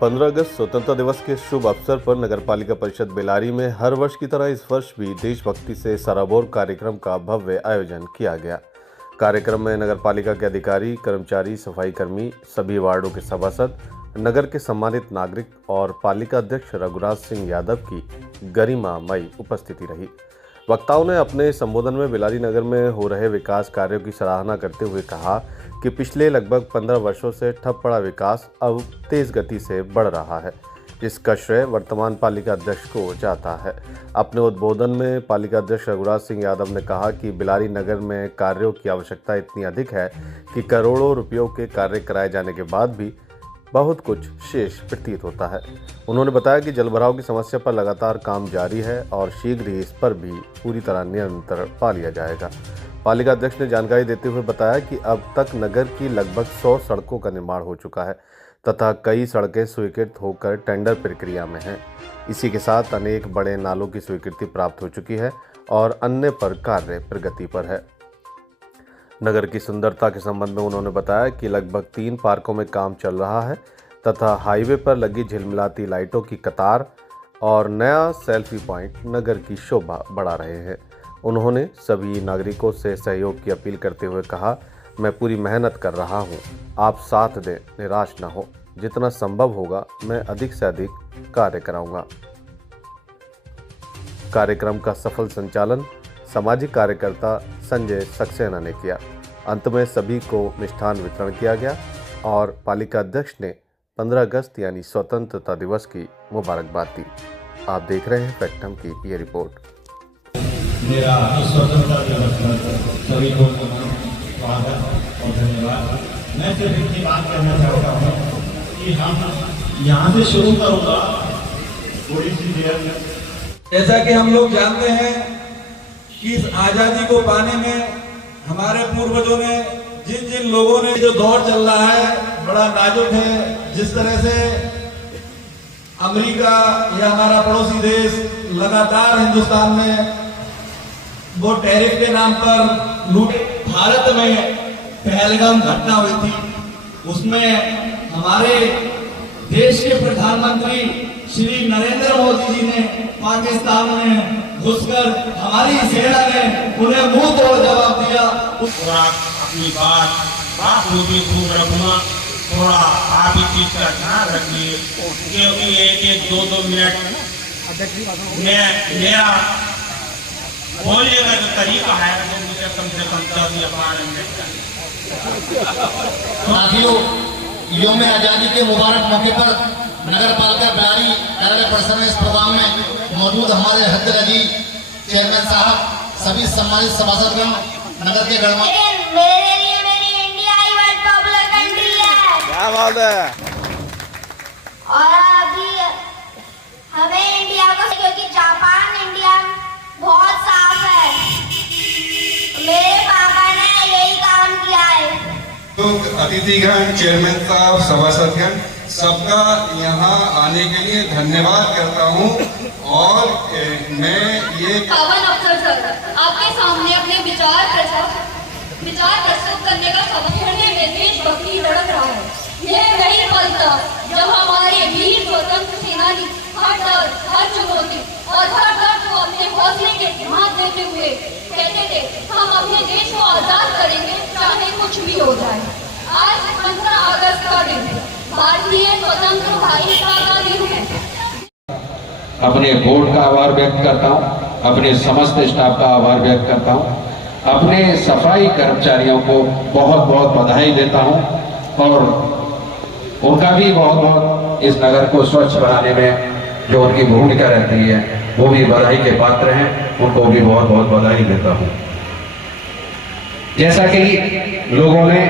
15 अगस्त स्वतंत्रता दिवस के शुभ अवसर पर नगरपालिका परिषद बेलारी में हर वर्ष की तरह इस वर्ष भी देशभक्ति से सराबोर कार्यक्रम का भव्य आयोजन किया गया। कार्यक्रम में नगरपालिका के अधिकारी, कर्मचारी, सफाई कर्मी, सभी वार्डों के सभासद, नगर के सम्मानित नागरिक और पालिका अध्यक्ष रघुराज सिंह यादव की गरिमामयी उपस्थिति रही। वक्ताओं ने अपने संबोधन में बेलारी नगर में हो रहे विकास कार्यों की सराहना करते हुए कहा कि पिछले लगभग 15 वर्षों से ठप पड़ा विकास अब तेज गति से बढ़ रहा है, जिसका श्रेय वर्तमान पालिका अध्यक्ष को जाता है। अपने उद्बोधन में पालिका अध्यक्ष रघुराज सिंह यादव ने कहा कि बेलारी नगर में कार्यों की आवश्यकता इतनी अधिक है कि करोड़ों रुपयों के कार्य कराए जाने के बाद भी बहुत कुछ शेष प्रतीत होता है। उन्होंने बताया कि जलभराव की समस्या पर लगातार काम जारी है और शीघ्र ही इस पर भी पूरी तरह नियंत्रण पा लिया जाएगा। पालिका अध्यक्ष ने जानकारी देते हुए बताया कि अब तक नगर की लगभग 100 सड़कों का निर्माण हो चुका है तथा कई सड़कें स्वीकृत होकर टेंडर प्रक्रिया में हैं। इसी के साथ अनेक बड़े नालों की स्वीकृति प्राप्त हो चुकी है और अन्य पर कार्य प्रगति पर है। नगर की सुंदरता के संबंध में उन्होंने बताया कि लगभग 3 पार्कों में काम चल रहा है तथा हाईवे पर लगी झिलमिलाती लाइटों की कतार और नया सेल्फी पॉइंट नगर की शोभा बढ़ा रहे हैं। उन्होंने सभी नागरिकों से सहयोग की अपील करते हुए कहा, मैं पूरी मेहनत कर रहा हूं, आप साथ दें, निराश न हो, जितना संभव होगा मैं अधिक से अधिक कार्य कराऊंगा। कार्यक्रम का सफल संचालन सामाजिक कार्यकर्ता संजय सक्सेना ने किया। अंत में सभी को मिष्ठान वितरण किया गया और पालिका अध्यक्ष ने 15 अगस्त यानी स्वतंत्रता दिवस की मुबारकबाद दी। आप देख रहे हैं फैक्टम की ये रिपोर्ट। मेरा स्वतंत्रता दिवस पर सभी को स्वागत और धन्यवाद। मैं सिर्फ इतनी बात कहना चाहता हूँ कि हम यहाँ से शुरू करूँगा थोड़ी सी देर। जैसा कि हम लोग जानते हैं कि इस आज़ादी को पाने में हमारे पूर्वजों ने जिन जिन लोगों ने जो दौर चल रहा है बड़ा नाजुक है। जिस तरह से अमेरिका या हमारा पड़ोसी देश लगातार हिंदुस्तान में वो टैरिफ के नाम पर लूट। भारत में पहलगाम घटना हुई थी, उसमें हमारे देश के प्रधानमंत्री श्री नरेंद्र मोदी जी ने पाकिस्तान में घुसकर हमारी सेना ने उन्हें मुंह तोड़ जवाब दिया। थोड़ा अपनी बात होगी खूब रखना, थोड़ा आप इस चीज का ध्यान रखिए क्योंकि 1-2 मिनट मेरा बोलने का जो तरीका है वो मुझे कम से कम 10 या 12 मिनट साथियों, यौम आजादी के मुबारक मौके पर नगर पालिका बेलारी कार्यालय परिसर में इस प्रोग्राम में मौजूद हमारे हद अजीज चेयरमैन साहब, सभी सम्मानित सभासदगण, नगर के गणमान्य। मेरे लिए मेरी इंडिया ही वर्ल्ड पॉपुलर कंट्री है। क्या बात है। और अभी हमें इंडिया को, क्योंकि जापान इंडिया बहुत साफ है, मेरे पापा ने यही काम किया है। अतिथिगण, चेयरमैन साहब, सभासदगण, सबका यहाँ आने के लिए धन्यवाद करता हूँ। और मैं ये पावन अवसर सर, आपके सामने अपने विचार प्रस्तुत करने का सबक करने में देशभक्ति लड़क रहा है। यह वही पल था जब हमारे वीर स्वतंत्र सेनानी हर डर, हर चुनौती और हर दर्द को अपने हौसले के हिम्मत देते हुए कहते थे, हम अपने देश को आजाद करेंगे चाहे कुछ भी हो जाए। आज 15 अगस्त का दिन भारतीय स्वतंत्र भाईचारा का दिन है। अपने बोर्ड का आभार व्यक्त करता हूँ, अपने समस्त स्टाफ का आभार व्यक्त करता हूँ, अपने सफाई कर्मचारियों को बहुत बहुत बधाई देता हूँ और उनका भी बहुत बहुत इस नगर को स्वच्छ बनाने में जो उनकी भूमिका रहती है वो भी बधाई के पात्र हैं। उनको भी बहुत बहुत बधाई देता हूँ। जैसा कि लोगों ने